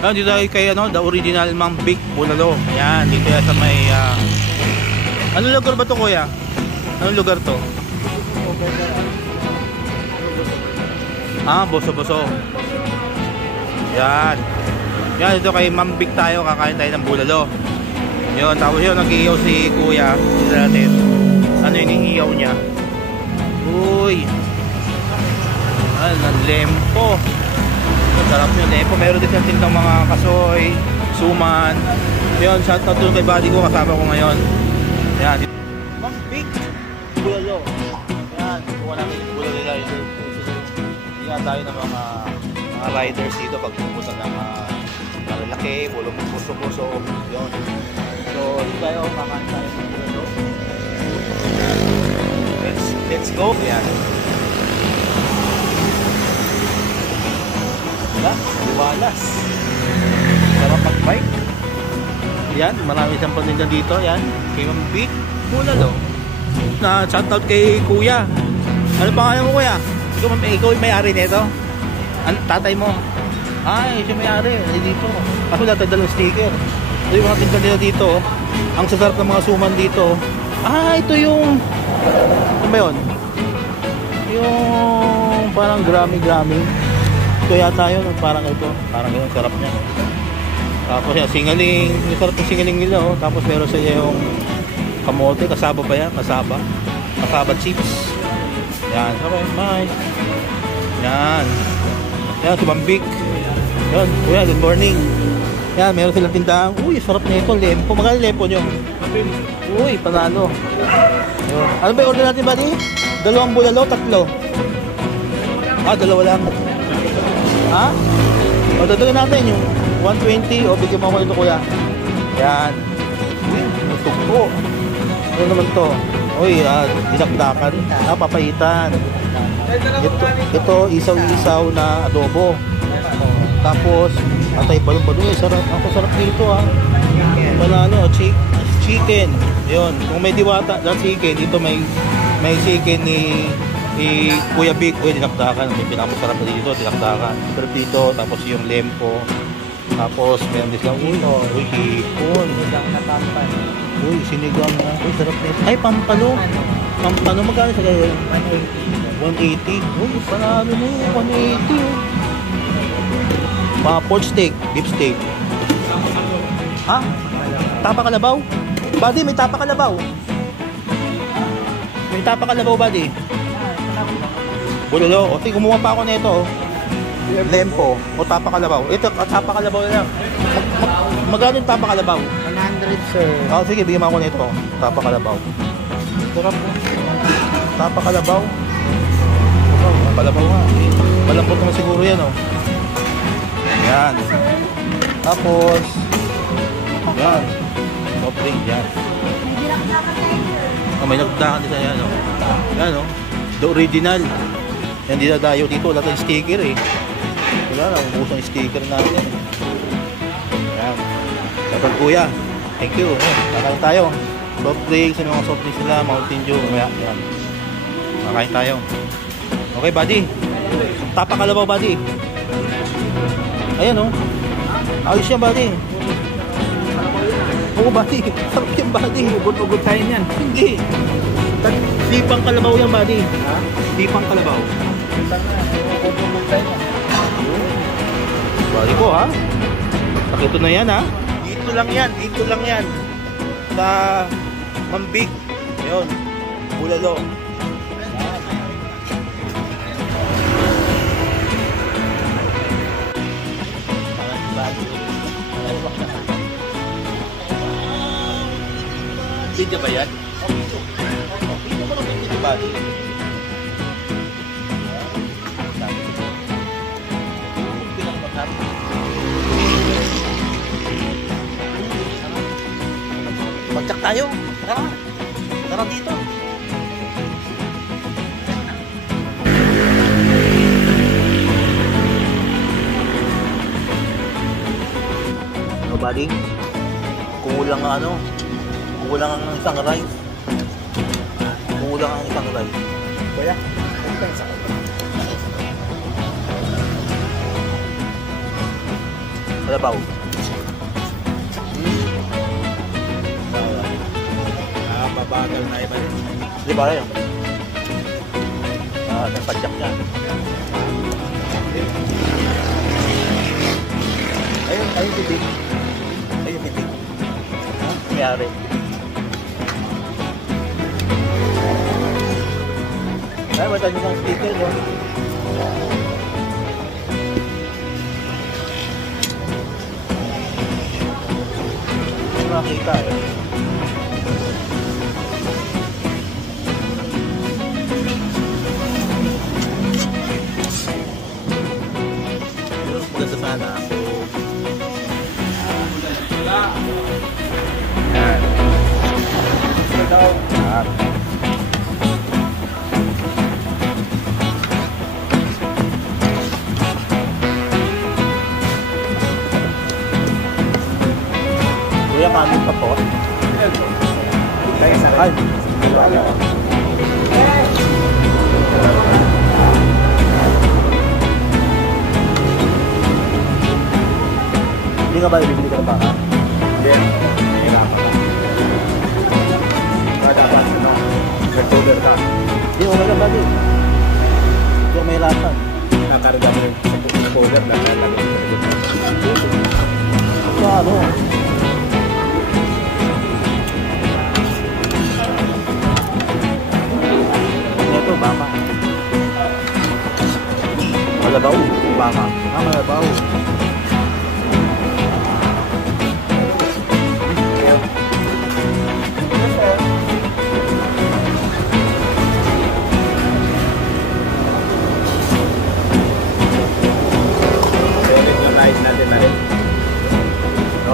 Ayan, dito tayo kay ano, the original Mambik Bulalo. Ayan, dito yan sa may anong lugar ba to, kuya? Anong lugar to? Boso-boso. Yan. Yan, dito kay Mambik tayo, kakain tayo ng bulalo. Yun, tapos yun, nag-iiyaw si kuya. Dito natin. Ano yung iiyaw niya? Uy. Ang lempo. Sarap yun, lempo. Meron din sa tindang mga kasoy, suman. Yun, shoutout doon kay buddy ko, kasama ko ngayon. Yan. Mambik Bulalo. Yan, kuha namin yung bulalo rider. Yan tayo ng mga riders dito pag pupunta ng malalaki, bulong puso-puso. Yun. So, dito tayo, kakain tayo ng bulalo. Let's go. Yan. Liwalas. Sarap mag-bike. Yan, marami siyang paninda dito. Yan, kay Mambik Bulalo. Na shoutout kay kuya. Ano pangalan mo, kuya? Ikaw yung may-ari nito? Tatay mo? Ay, siya may-ari. Dito. Ako lahat ay dalawang sticker. Ito yung mga tinda nila dito. Ang sasarap ng mga suman dito. Ito yung ano ba yun? Yung parang grami-grami. Ito yata yun. Parang ito. Parang yun. Sarap niya. No? Tapos yan, singaling. Yung sarap yung singaling nila. Oh. Tapos meron sa yung kamote. Kasaba ba yan? Kasaba. Kasaba chips. Yan. Okay. Bye. Yan. Yan. Si Mambik. Yan. Kuya, good morning. Yan. Meron silang tindahan. Uy, sarap na ito. Lempo. Magkano lempo nyo? Uy, panalo. Yun. Ano ba yung order natin, buddy? 2 bulalo, 3. Dalawa lang. O, dadagyan natin yung 120. O, bigyan mo ako nito, kuya. Yan. Uy, tugpo. Ano naman to? Uy, dinakdakan. Papayitan. Ito, isaw-isaw na adobo. Tapos, atay balong-balong. Sarap. Ako sarap dito, Panalo, chicken. Yun. Kung may diwata na chicken, dito may chicken ni Kuya Big. Uy, dinakdakan. May pinakamasarap na dito, dinakdakan. Sarap dito. Tapos yung lempo. Tapos meron din silang uy, hipon. Uy, sinigang na. Uy, sarap nito. Ay, pampalo. Pampalo, magkano sa kayo? 180. Uy, panalo mo. 180. Pork steak, beef steak. Tapa kalabaw? Buddy, may tapa kalabaw. May tapa kalabaw, buddy. Bulalo. O, kumuha pa ako nito. Lempo. O tapa kalabaw. Ito, tapa kalabaw lang. Magkano yung tapa kalabaw? 100, sir. Sige, bigyan mo ako nito. Tapa kalabaw. Sarap po. Tapa kalabaw. Kalabaw nga. Malambot naman siguro yan, Yan. Tapos, yan. Soft drink, yan. May nagdakan din sa yan, Yan, the original. Yan, di na dayo dito. Wala tayong sticker, Wala na, ubus ang sticker natin. Yan. Dapat kuya. Thank you. Kakain tayo. Soft drinks, mga soft drinks nila, Mountain Dew. Yan. Kakain tayo. Okay, buddy. Tapa kalabaw, buddy. Ayan, ayos yan, buddy. Oo, buddy. Sarap yan, buddy. Ugot-ugot tayo niyan. Hindi. Dipang kalabaw yan, buddy. Dipang kalabaw. Ugot-ugot tayo niyan. Buddy ko, Pakito na yan, Dito lang yan. Sa Mambik. Yun. Bulalo. Video ba yan? Video mo naman yung body. Magtsak tayo. Tara dito. Buddy, kulang ang kulang ang isang rice. Kulang ang isang rice. Kuya, pensa ko. Malabaw. Babagal na iba rin. Di ba rin? Nagpadyak niya. Ayun titig. Ayun titig. Nangyari. Ay, mata nyo ng speaker, no? Nakita eh. Maganda sana. Yan. Yan. Kuya, kanin pa po. Ay. Hindi ka ba ibibili ka ng baka? Hindi. Nahihirapan ka. Kaya dapat, October ka. Hindi, okay lang bagay. Hindi ka mahirapan. Nakarga mo yung October lang. So, ano? Ito, baka. Malabaw, baka. Malabaw.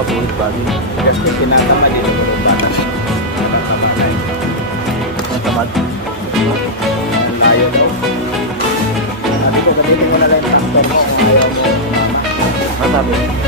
Bulit bagi. Kasi tinatamad din ang bata. Natamad. Ang layo mo. Sabi ko, gamitin mo na lang yung tractor mo kung ayaw mo. Masabi.